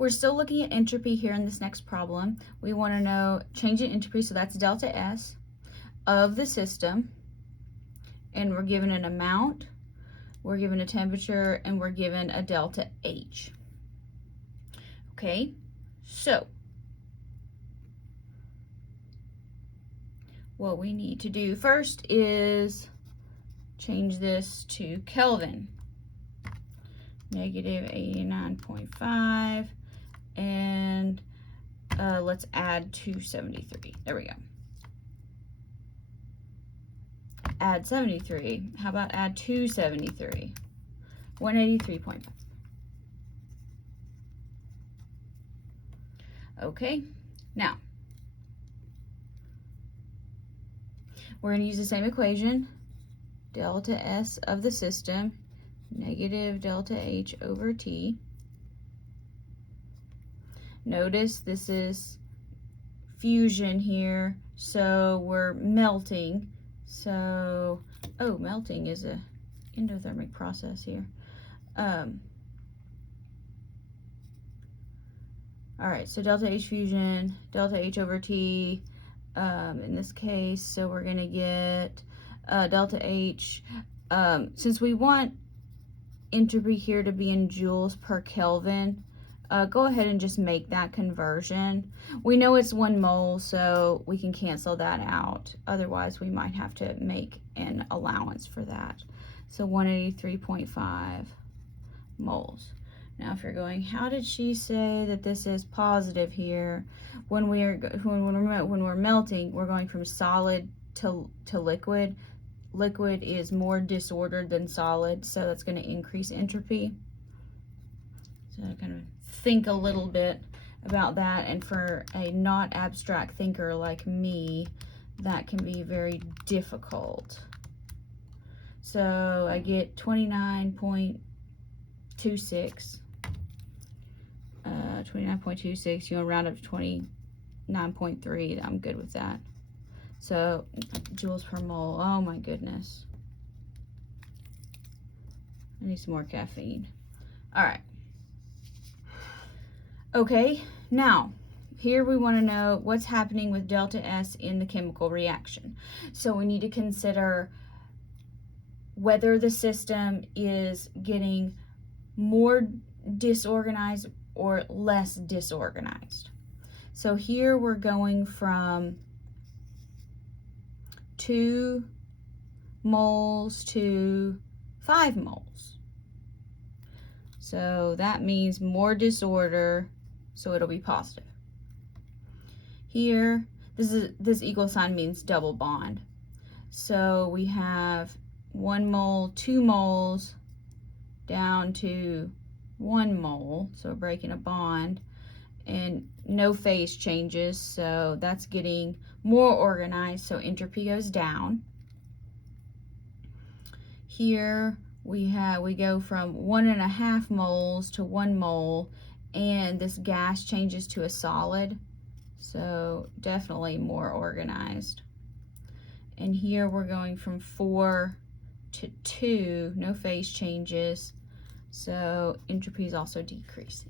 We're still looking at entropy here in this next problem. We want to know change in entropy, so that's delta S, of the system, and we're given an amount, we're given a temperature, and we're given a delta H. Okay, so what we need to do first is change this to Kelvin. Negative 89.5, and let's add 273. There we go. Add 73. How about add 273? 183.5. Okay, now we're going to use the same equation. Delta S of the system, negative delta H over T. Notice this is fusion here, so we're melting. So, oh, melting is a endothermic process here. All right, so delta H fusion, delta H over T in this case, so we're gonna get delta H, since we want entropy here to be in joules per Kelvin, go ahead and just make that conversion. We know it's 1 mole, so we can cancel that out. Otherwise, we might have to make an allowance for that. So 183.5 moles. Now, if you're going, how did she say that this is positive here? When we're melting, we're going from solid to liquid. Liquid is more disordered than solid, so that's going to increase entropy. So kind of think a little bit about that, and for a not abstract thinker like me, that can be very difficult. So I get 29.26. 29.26, you want to round up to 29.3, I'm good with that. So joules per mole, oh my goodness. I need some more caffeine. All right. Okay, now here we want to know what's happening with delta S in the chemical reaction. So we need to consider whether the system is getting more disorganized or less disorganized. So here we're going from 2 moles to 5 moles. So that means more disorder, so it'll be positive. Here, this equal sign means double bond. So we have 1 mole, 2 moles, down to 1 mole, so we're breaking a bond, and no phase changes, so that's getting more organized, so entropy goes down. Here we go from 1.5 moles to 1 mole, and this gas changes to a solid, so definitely more organized. And here we're going from 4 to 2, no phase changes, so entropy is also decreasing.